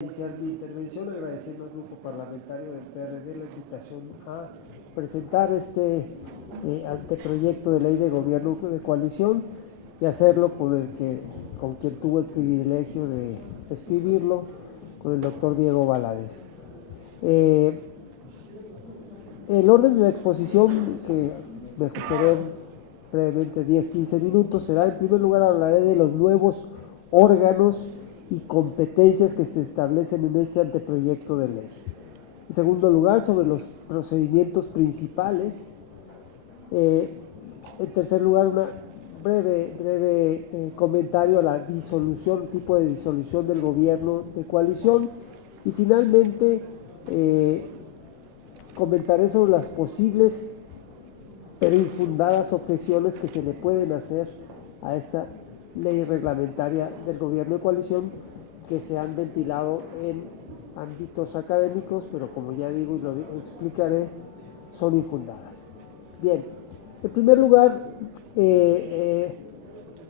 Iniciar mi intervención agradeciendo al grupo parlamentario del PRD la invitación a presentar este anteproyecto de ley de gobierno de coalición y hacerlo con quien tuvo el privilegio de escribirlo, con el doctor Diego Valadez. El orden de la exposición, que me ocuparé brevemente 10-15 minutos, será: en primer lugar hablaré de los nuevos órganos y competencias que se establecen en este anteproyecto de ley. En segundo lugar, sobre los procedimientos principales. En tercer lugar, un breve comentario a la disolución, tipo de disolución del gobierno de coalición. Y finalmente, comentaré sobre las posibles pero infundadas objeciones que se le pueden hacer a esta ley reglamentaria del gobierno de coalición, que se han ventilado en ámbitos académicos, pero como ya digo y lo explicaré, son infundadas. Bien, en primer lugar,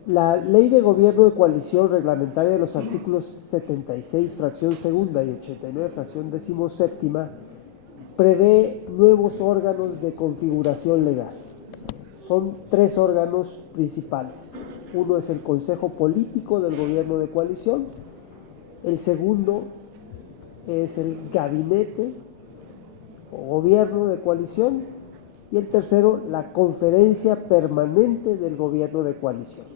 la ley de gobierno de coalición reglamentaria de los artículos 76, fracción segunda, y 89, fracción decimoséptima, prevé nuevos órganos de configuración legal. Son tres órganos principales. Uno es el Consejo Político del Gobierno de Coalición, el segundo es el Gabinete o Gobierno de Coalición, y el tercero, la Conferencia Permanente del Gobierno de Coalición.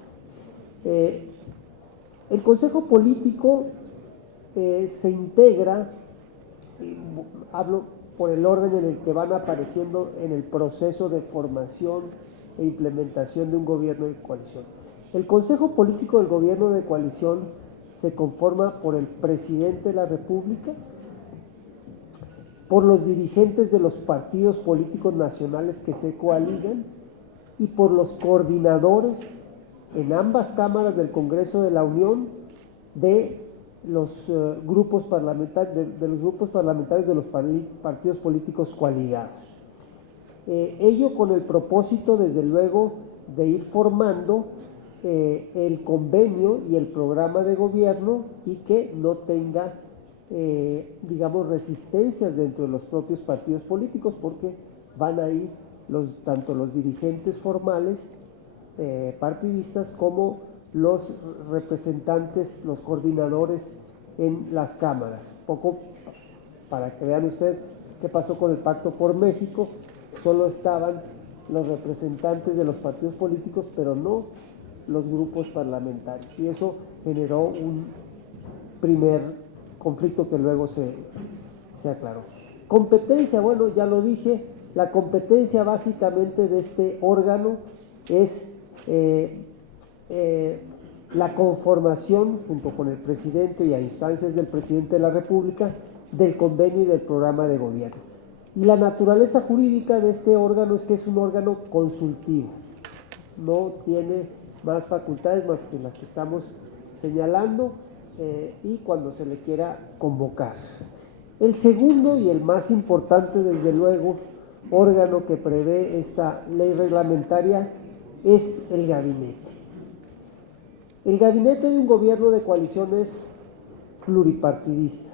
El Consejo Político se integra, hablo por el orden en el que van apareciendo en el proceso de formación e implementación de un gobierno de coalición. El Consejo Político del Gobierno de Coalición se conforma por el presidente de la República, por los dirigentes de los partidos políticos nacionales que se coaligan y por los coordinadores en ambas cámaras del Congreso de la Unión de los grupos parlamentarios de los partidos políticos coaligados. Ello con el propósito, desde luego, de ir formando el convenio y el programa de gobierno, y que no tenga, digamos, resistencias dentro de los propios partidos políticos, porque van ahí tanto los dirigentes formales partidistas como los representantes, los coordinadores en las cámaras. Poco para que vean ustedes qué pasó con el Pacto por México: solo estaban los representantes de los partidos políticos, pero no los grupos parlamentarios, y eso generó un primer conflicto que luego se aclaró. Competencia, bueno, ya lo dije, la competencia básicamente de este órgano es la conformación, junto con el presidente y a instancias del presidente de la República, del convenio y del programa de gobierno. Y la naturaleza jurídica de este órgano es que es un órgano consultivo, no tiene más facultades más que las que estamos señalando, y cuando se le quiera convocar. El segundo y el más importante, desde luego, órgano que prevé esta ley reglamentaria es el gabinete. El gabinete de un gobierno de coalición es pluripartidista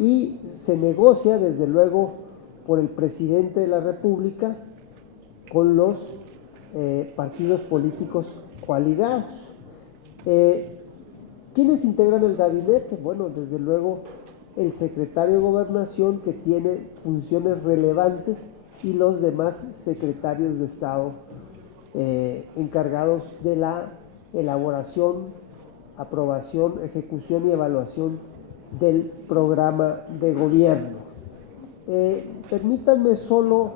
y se negocia, desde luego, por el presidente de la República con los partidos políticos coaligados. ¿Quiénes integran el gabinete? Bueno, desde luego el secretario de Gobernación, que tiene funciones relevantes, y los demás secretarios de Estado encargados de la elaboración, aprobación, ejecución y evaluación del programa de gobierno. Permítanme solo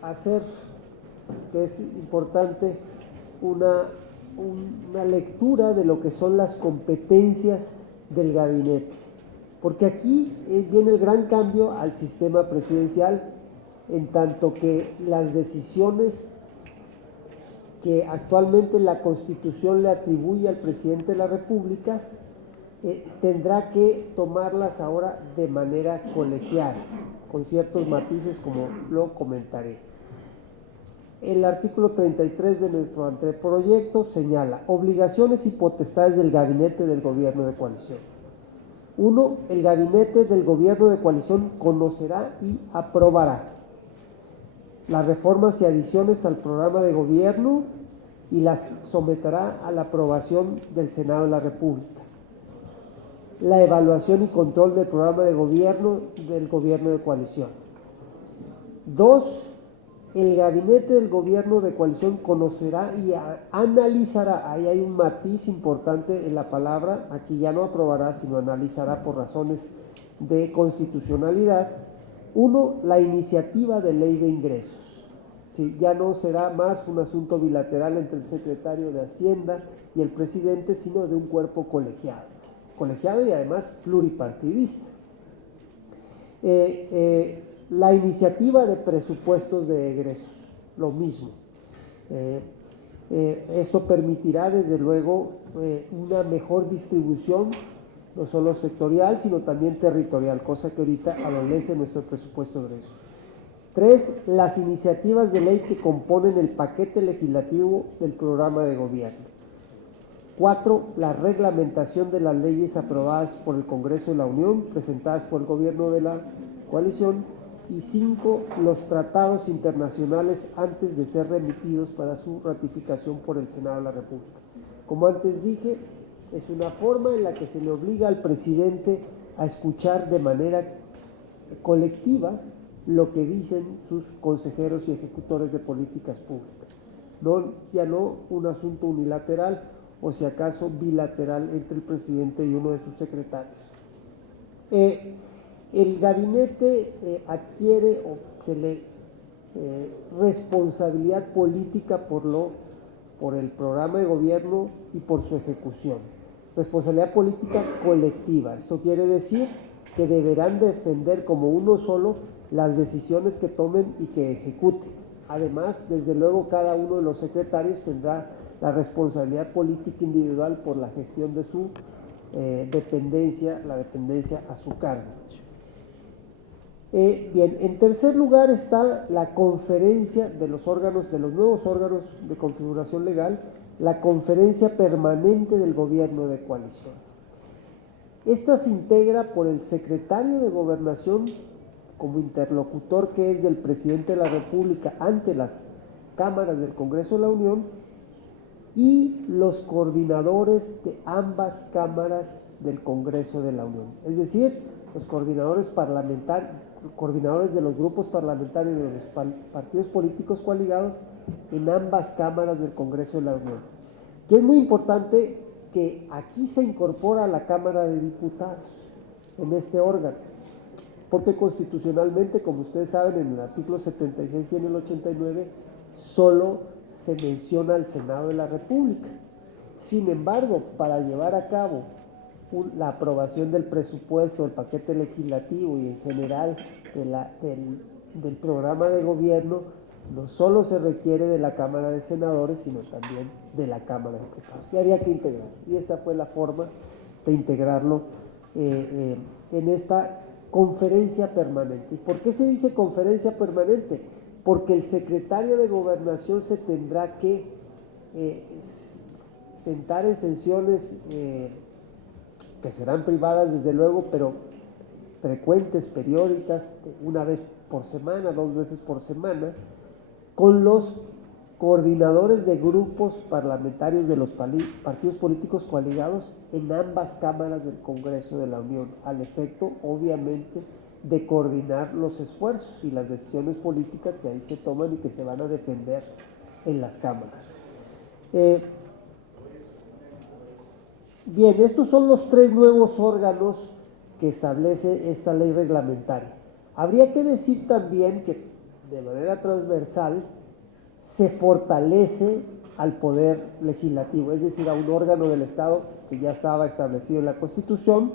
hacer, que es importante, una lectura de lo que son las competencias del gabinete, porque aquí viene el gran cambio al sistema presidencial, en tanto que las decisiones que actualmente la Constitución le atribuye al presidente de la República tendrá que tomarlas ahora de manera colegial, con ciertos matices, como lo comentaré. El artículo 33 de nuestro anteproyecto señala obligaciones y potestades del gabinete del gobierno de coalición. 1. El gabinete del gobierno de coalición conocerá y aprobará las reformas y adiciones al programa de gobierno y las someterá a la aprobación del Senado de la República. La evaluación y control del programa de gobierno del gobierno de coalición. 2. El gabinete del gobierno de coalición conocerá y analizará, ahí hay un matiz importante en la palabra, aquí ya no aprobará, sino analizará por razones de constitucionalidad. 1. La iniciativa de ley de ingresos. ¿Sí? Ya no será más un asunto bilateral entre el secretario de Hacienda y el presidente, sino de un cuerpo colegiado y además pluripartidista. La iniciativa de presupuestos de egresos, lo mismo. Esto permitirá desde luego una mejor distribución, no solo sectorial, sino también territorial, cosa que ahorita adolece nuestro presupuesto de egresos. 3. Las iniciativas de ley que componen el paquete legislativo del programa de gobierno. 4. La reglamentación de las leyes aprobadas por el Congreso de la Unión, presentadas por el gobierno de la coalición. Y 5. Los tratados internacionales antes de ser remitidos para su ratificación por el Senado de la República. Como antes dije, es una forma en la que se le obliga al presidente a escuchar de manera colectiva lo que dicen sus consejeros y ejecutores de políticas públicas. Ya no un asunto unilateral o si acaso bilateral entre el presidente y uno de sus secretarios. El gabinete adquiere o se le responsabilidad política por el programa de gobierno y por su ejecución. Responsabilidad política colectiva. Esto quiere decir que deberán defender como uno solo las decisiones que tomen y que ejecuten. Además, desde luego, cada uno de los secretarios tendrá la responsabilidad política individual por la gestión de su dependencia, la dependencia a su cargo. Bien, en tercer lugar está la conferencia de los nuevos órganos de configuración legal, la conferencia permanente del gobierno de coalición. Esta se integra por el secretario de Gobernación como interlocutor que es del presidente de la República ante las cámaras del Congreso de la Unión y los coordinadores de ambas cámaras del Congreso de la Unión, es decir, los coordinadores de los grupos parlamentarios de los partidos políticos coaligados en ambas cámaras del Congreso de la Unión. Que es muy importante que aquí se incorpora la Cámara de Diputados en este órgano, porque constitucionalmente, como ustedes saben, en el artículo 76 y en el 89, solo se menciona al Senado de la República. Sin embargo, para llevar a cabo la aprobación del presupuesto, del paquete legislativo y en general del programa de gobierno, no solo se requiere de la Cámara de Senadores, sino también de la Cámara de Diputados. Y había que integrarlo. Y esta fue la forma de integrarlo en esta conferencia permanente. ¿Y por qué se dice conferencia permanente? Porque el secretario de Gobernación se tendrá que sentar en sesiones que serán privadas desde luego, pero frecuentes, periódicas, una vez por semana, 2 veces por semana, con los coordinadores de grupos parlamentarios de los partidos políticos coaligados en ambas cámaras del Congreso de la Unión, al efecto, obviamente, de coordinar los esfuerzos y las decisiones políticas que ahí se toman y que se van a defender en las cámaras. Bien, estos son los 3 nuevos órganos que establece esta ley reglamentaria. Habría que decir también que de manera transversal se fortalece al poder legislativo, es decir, a un órgano del Estado que ya estaba establecido en la Constitución,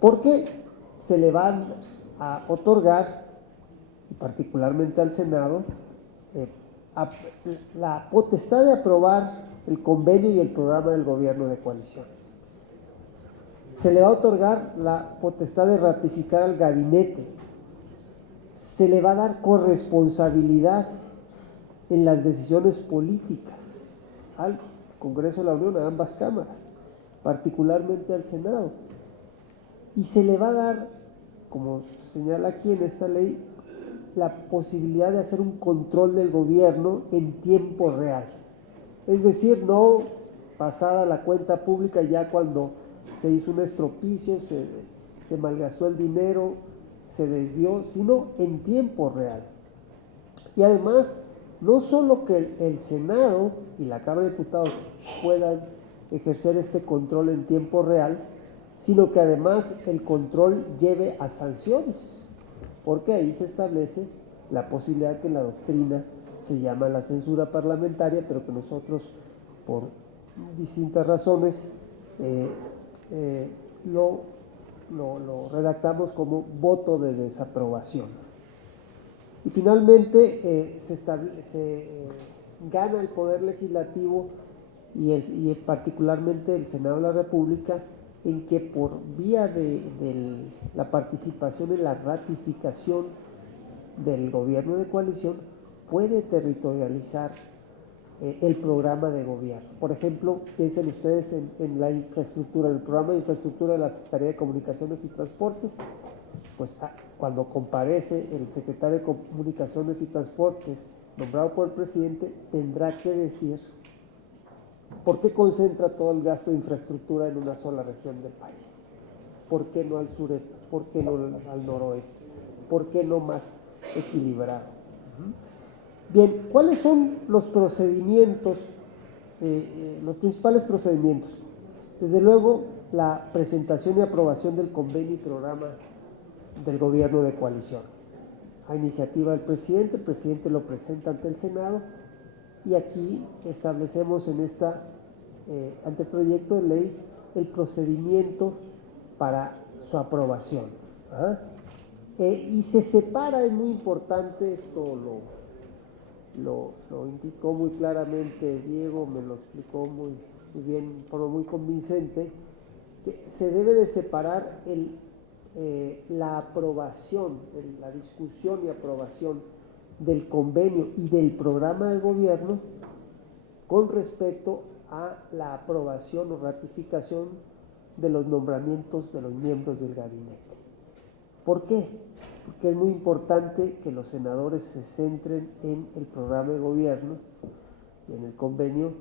porque se le van a otorgar, y particularmente al Senado, la potestad de aprobar el convenio y el programa del gobierno de coalición. Se le va a otorgar la potestad de ratificar al gabinete. Se le va a dar corresponsabilidad en las decisiones políticas al Congreso de la Unión, a ambas cámaras, particularmente al Senado. Y se le va a dar, como señala aquí en esta ley, la posibilidad de hacer un control del gobierno en tiempo real. Es decir, no pasada la cuenta pública ya cuando se hizo un estropicio, se malgastó el dinero, se desvió, sino en tiempo real. Y además, no solo que el Senado y la Cámara de Diputados puedan ejercer este control en tiempo real, sino que además el control lleve a sanciones, porque ahí se establece la posibilidad que en la doctrina se llama la censura parlamentaria, pero que nosotros, por distintas razones, lo redactamos como voto de desaprobación. Y finalmente gana el Poder Legislativo y particularmente el Senado de la República, en que por vía de la participación en la ratificación del gobierno de coalición puede territorializar el programa de gobierno. Por ejemplo, piensen ustedes en la infraestructura, el programa de infraestructura de la Secretaría de Comunicaciones y Transportes. Pues cuando comparece el secretario de Comunicaciones y Transportes nombrado por el presidente, tendrá que decir por qué concentra todo el gasto de infraestructura en una sola región del país, por qué no al sureste, por qué no al noroeste, por qué no más equilibrado. Bien, ¿cuáles son los procedimientos, los principales procedimientos? Desde luego, la presentación y aprobación del convenio y programa del gobierno de coalición. A iniciativa del presidente, el presidente lo presenta ante el Senado y aquí establecemos en esta anteproyecto de ley el procedimiento para su aprobación. Y se separa, es muy importante, esto lo indicó muy claramente Diego, me lo explicó muy bien, pero muy convincente, que se debe de separar la aprobación, la discusión y aprobación del convenio y del programa de gobierno con respecto a la aprobación o ratificación de los nombramientos de los miembros del gabinete. ¿Por qué? Porque es muy importante que los senadores se centren en el programa de gobierno y en el convenio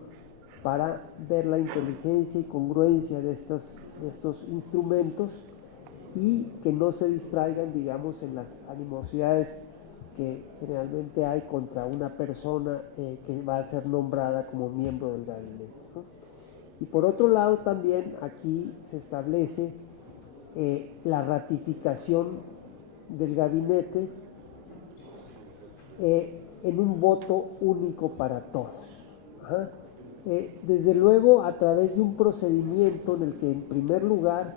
para ver la inteligencia y congruencia de estos instrumentos y que no se distraigan, digamos, en las animosidades que generalmente hay contra una persona que va a ser nombrada como miembro del gabinete, ¿no? Y por otro lado también aquí se establece la ratificación del gabinete en un voto único para todos. Desde luego a través de un procedimiento en el que en primer lugar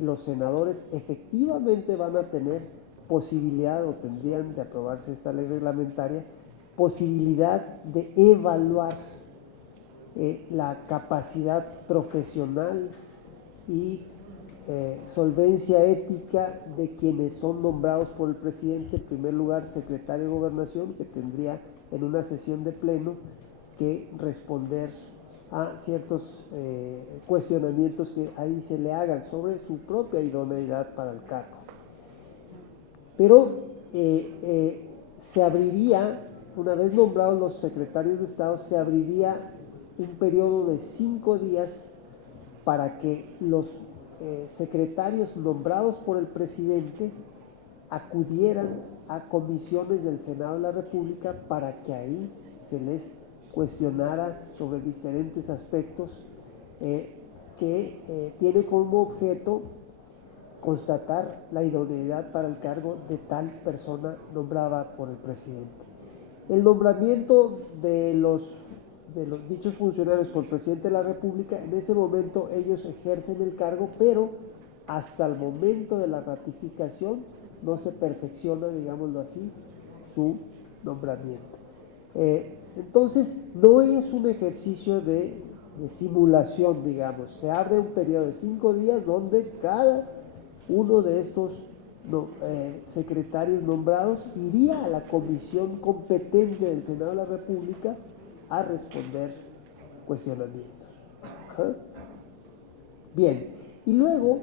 los senadores efectivamente van a tener posibilidad, o tendrían de aprobarse esta ley reglamentaria, posibilidad de evaluar la capacidad profesional y solvencia ética de quienes son nombrados por el presidente, en primer lugar secretario de Gobernación, que tendría en una sesión de pleno que responder a ciertos cuestionamientos que ahí se le hagan sobre su propia idoneidad para el cargo. Pero se abriría, una vez nombrados los secretarios de Estado, se abriría un periodo de 5 días para que los secretarios nombrados por el presidente acudieran a comisiones del Senado de la República para que ahí se les cuestionara sobre diferentes aspectos que tiene como objeto constatar la idoneidad para el cargo de tal persona nombrada por el presidente. El nombramiento de los dichos funcionarios por el presidente de la República, en ese momento ellos ejercen el cargo, pero hasta el momento de la ratificación no se perfecciona, digámoslo así, su nombramiento. Entonces, no es un ejercicio de simulación, digamos. Se abre un periodo de 5 días donde cada uno de estos secretarios nombrados, iría a la comisión competente del Senado de la República a responder cuestionamientos. ¿Ah? Bien, y luego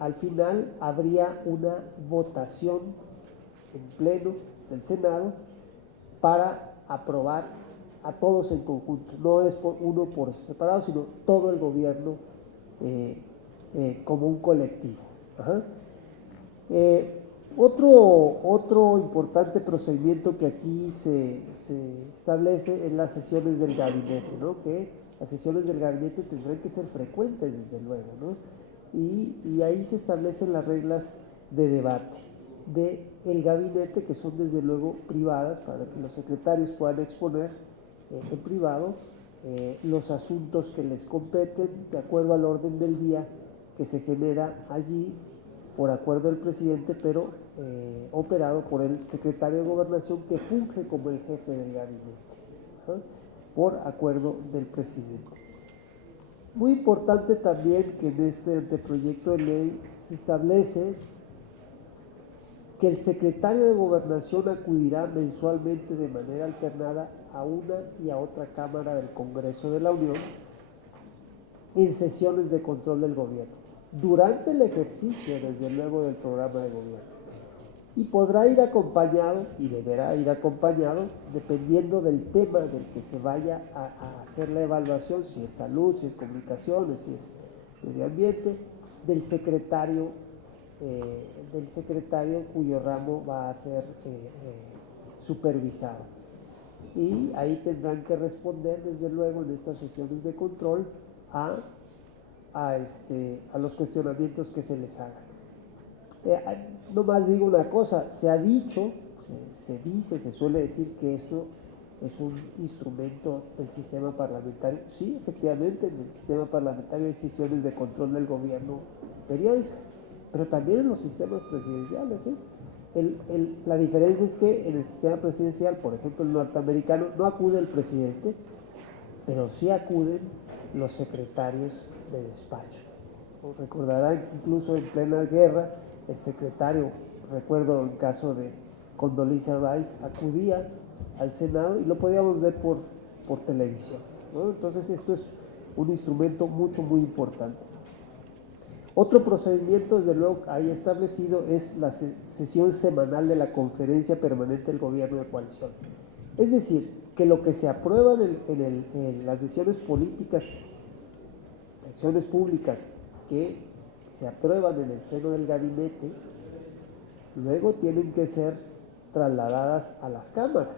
al final habría una votación en pleno del Senado para aprobar a todos en conjunto, no es uno por separado, sino todo el gobierno como un colectivo. Ajá. Otro importante procedimiento que aquí se establece es las sesiones del gabinete, ¿no? Que las sesiones del gabinete tendrán que ser frecuentes, desde luego, ¿no? Y ahí se establecen las reglas de debate del gabinete, que son desde luego privadas, para que los secretarios puedan exponer en privado los asuntos que les competen de acuerdo al orden del día que se genera allí por acuerdo del presidente, pero operado por el secretario de Gobernación, que funge como el jefe del gabinete, ¿no? Por acuerdo del presidente. Muy importante también que en este anteproyecto de ley se establece que el secretario de Gobernación acudirá mensualmente de manera alternada a una y a otra Cámara del Congreso de la Unión en sesiones de control del gobierno, durante el ejercicio, desde luego, del programa de gobierno. Y podrá ir acompañado, y deberá ir acompañado, dependiendo del tema del que se vaya a hacer la evaluación, si es salud, si es comunicaciones, si es medio ambiente, del secretario cuyo ramo va a ser supervisado. Y ahí tendrán que responder, desde luego, en estas sesiones de control a los cuestionamientos que se les hagan. No más digo una cosa, se ha dicho, se suele decir que esto es un instrumento del sistema parlamentario. Sí, efectivamente, en el sistema parlamentario hay sesiones de control del gobierno periódicas, pero también en los sistemas presidenciales. La diferencia es que en el sistema presidencial, por ejemplo el norteamericano, no acude el presidente, pero sí acuden los secretarios de despacho. Recordarán que incluso en plena guerra, el secretario, recuerdo el caso de Condoleezza Rice, acudía al Senado y lo podíamos ver por televisión, ¿no? Entonces esto es un instrumento muy importante. Otro procedimiento, desde luego, ahí establecido es la sesión semanal de la Conferencia Permanente del Gobierno de Coalición. Es decir, que lo que se aprueba en las decisiones políticas, acciones públicas que se aprueban en el seno del gabinete, luego tienen que ser trasladadas a las cámaras,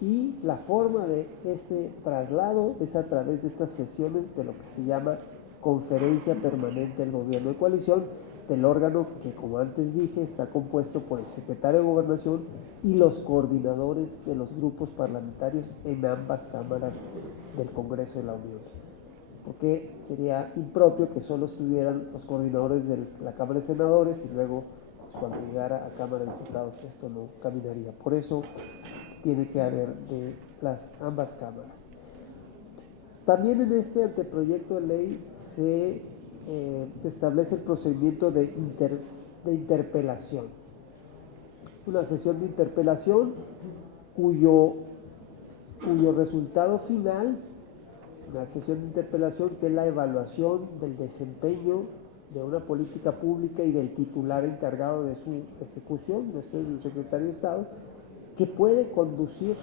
y la forma de este traslado es a través de estas sesiones de lo que se llama Conferencia Permanente del Gobierno de Coalición, del órgano que, como antes dije, está compuesto por el secretario de Gobernación y los coordinadores de los grupos parlamentarios en ambas cámaras del Congreso de la Unión, porque sería impropio que solo estuvieran los coordinadores de la Cámara de Senadores y luego, pues, cuando llegara a Cámara de Diputados, esto no caminaría. Por eso tiene que haber de ambas cámaras. También en este anteproyecto de ley se establece el procedimiento de interpelación. Una sesión de interpelación cuyo resultado final, una sesión de interpelación que es la evaluación del desempeño de una política pública y del titular encargado de su ejecución, esto es el secretario de Estado, que puede conducir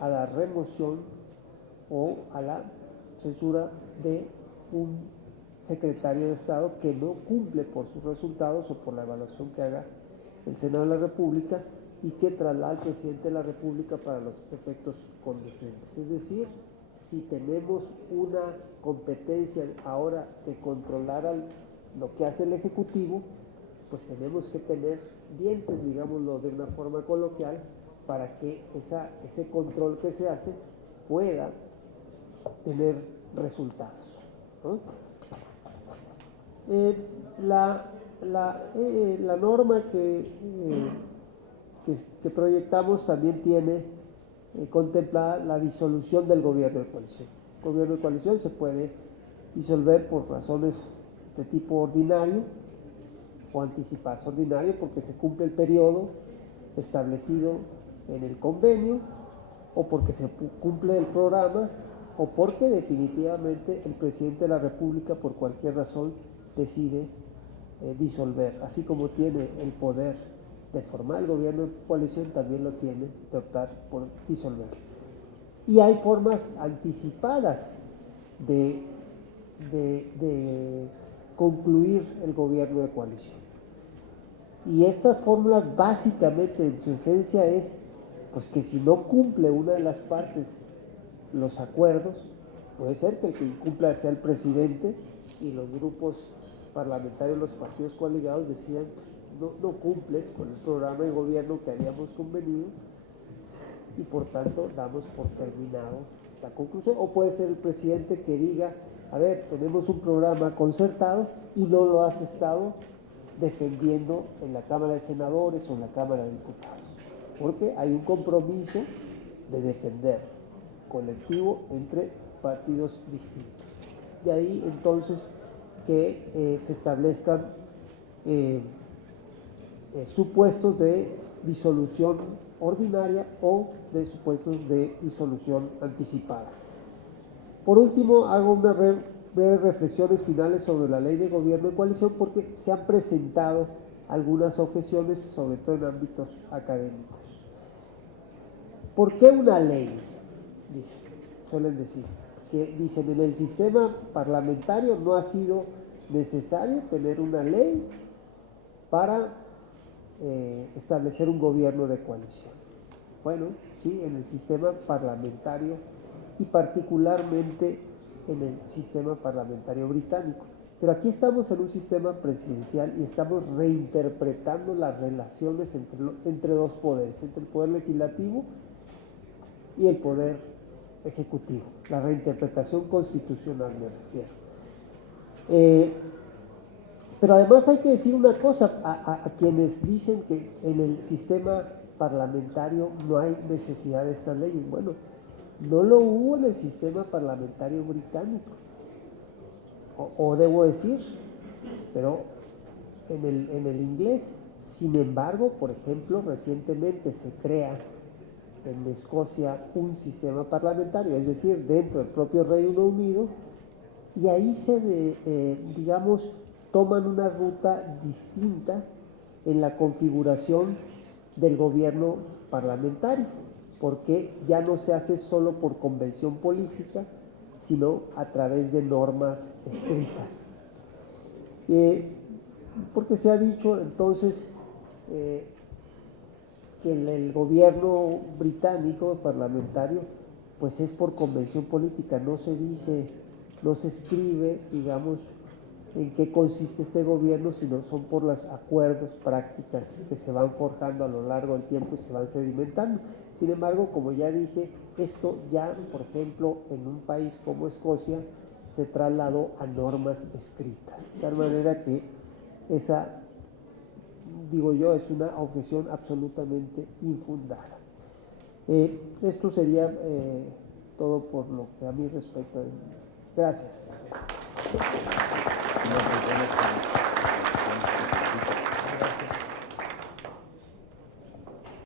a la remoción o a la censura de un secretario de Estado que no cumple por sus resultados o por la evaluación que haga el Senado de la República, y que traslada al presidente de la República para los efectos conducentes. Es decir, si tenemos una competencia ahora de controlar lo que hace el Ejecutivo, pues tenemos que tener dientes, digámoslo de una forma coloquial, para que ese control que se hace pueda tener resultados, ¿no? La norma que proyectamos también tiene contemplada la disolución del gobierno de coalición. El gobierno de coalición se puede disolver por razones de tipo ordinario, o anticipadas. Ordinario porque se cumple el periodo establecido en el convenio, o porque se cumple el programa, o porque definitivamente el presidente de la República por cualquier razón decide disolver, así como tiene el poder de formar el gobierno de coalición, también lo tiene de optar por disolver. Y hay formas anticipadas de concluir el gobierno de coalición. Y estas fórmulas básicamente en su esencia es pues que si no cumple una de las partes los acuerdos, puede ser que el que incumpla sea el presidente y los grupos parlamentarios, los partidos coaligados decidan no cumples con el programa de gobierno que habíamos convenido y por tanto damos por terminado la conclusión. O puede ser el presidente que diga, a ver, tenemos un programa concertado y no lo has estado defendiendo en la Cámara de Senadores o en la Cámara de Diputados, porque hay un compromiso de defender colectivo entre partidos distintos. De ahí entonces que se establezcan supuestos de disolución ordinaria o de supuestos de disolución anticipada. Por último, hago unas breves reflexiones finales sobre la ley de gobierno de coalición porque se han presentado algunas objeciones, sobre todo en ámbitos académicos. ¿Por qué una ley? Suelen decir que dicen en el sistema parlamentario no ha sido necesario tener una ley para establecer un gobierno de coalición. Bueno, sí, en el sistema parlamentario y particularmente en el sistema parlamentario británico. Pero aquí estamos en un sistema presidencial y estamos reinterpretando las relaciones entre dos poderes, entre el poder legislativo y el poder ejecutivo. La reinterpretación constitucional me refiero. Pero además hay que decir una cosa a quienes dicen que en el sistema parlamentario no hay necesidad de estas leyes. Bueno, no lo hubo en el sistema parlamentario británico, o debo decir, pero en el inglés. Sin embargo, por ejemplo, recientemente se crea en Escocia un sistema parlamentario, es decir, dentro del propio Reino Unido, y ahí digamos, toman una ruta distinta en la configuración del gobierno parlamentario, porque ya no se hace solo por convención política, sino a través de normas escritas. Porque se ha dicho entonces que el gobierno británico parlamentario pues es por convención política, no se dice, no se escribe, digamos, en qué consiste este gobierno, sino son por los acuerdos, prácticas que se van forjando a lo largo del tiempo y se van sedimentando. Sin embargo, como ya dije, esto ya, por ejemplo, en un país como Escocia, se trasladó a normas escritas, de tal manera que esa, digo yo, es una objeción absolutamente infundada. Esto sería todo por lo que a mí respecta. Gracias.